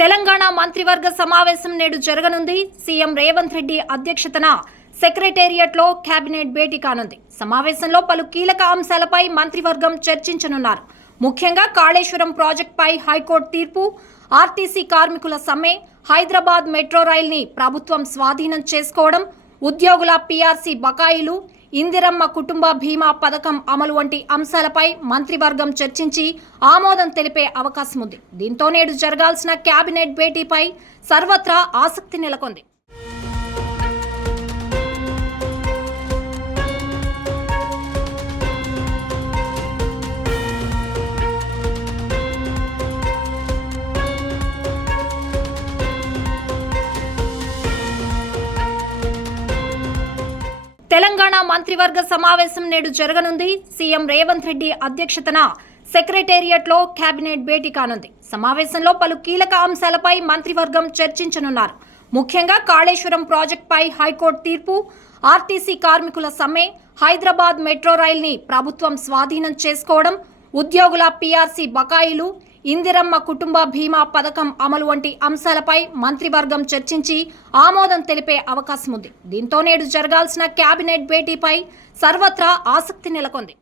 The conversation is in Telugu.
తెలంగాణ మంత్రివర్గ సమావేశం నేడు జరగనుంది. సీఎం రేవంత్ రెడ్డి అధ్యక్షతన సెక్రటేరియట్లో కేబినెట్ భేటీ కానుంది. సమావేశంలో పలు కీలక అంశాలపై మంత్రివర్గం చర్చించనున్నారు. ముఖ్యంగా కాళేశ్వరం ప్రాజెక్టుపై హైకోర్టు తీర్పు, ఆర్టీసీ కార్మికుల సమ్మె, హైదరాబాద్ మెట్రో రైల్ని ప్రభుత్వం స్వాధీనం చేసుకోవడం, ఉద్యోగుల పీఆర్సీ బకాయిలు, ఇందిరమ్మ కుటుంబ బీమా పథకం అమలు వంటి అంశాలపై మంత్రివర్గం చర్చించి ఆమోదం తెలిపే అవకాశం ఉంది. దీంతో నేడు జరగాల్సిన కేబినెట్ భేటీపై సర్వత్రా ఆసక్తి నెలకొంది. తెలంగాణ మంత్రివర్గ సమావేశం నేడు జరగనుంది. సీఎం రేవంత్ రెడ్డి అధ్యక్షతన సెక్రటేరియట్లో కేబినెట్ భేటీ కానుంది. సమావేశంలో పలు కీలక అంశాలపై మంత్రివర్గం చర్చించనున్నారు. ముఖ్యంగా కాళేశ్వరం ప్రాజెక్టుపై హైకోర్టు తీర్పు, ఆర్టీసీ కార్మికుల సమ్మె, హైదరాబాద్ మెట్రో రైల్ని ప్రభుత్వం స్వాధీనం చేసుకోవడం, ఉద్యోగుల పీఆర్సీ బకాయిలు, ఇందిరమ్మ కుటుంబ బీమా పథకం అమలు వంటి అంశాలపై మంత్రివర్గం చర్చించి ఆమోదం తెలిపే అవకాశం ఉంది. దీంతో నేడు జరగాల్సిన కేబినెట్ భేటీపై సర్వత్రా ఆసక్తి నెలకొంది.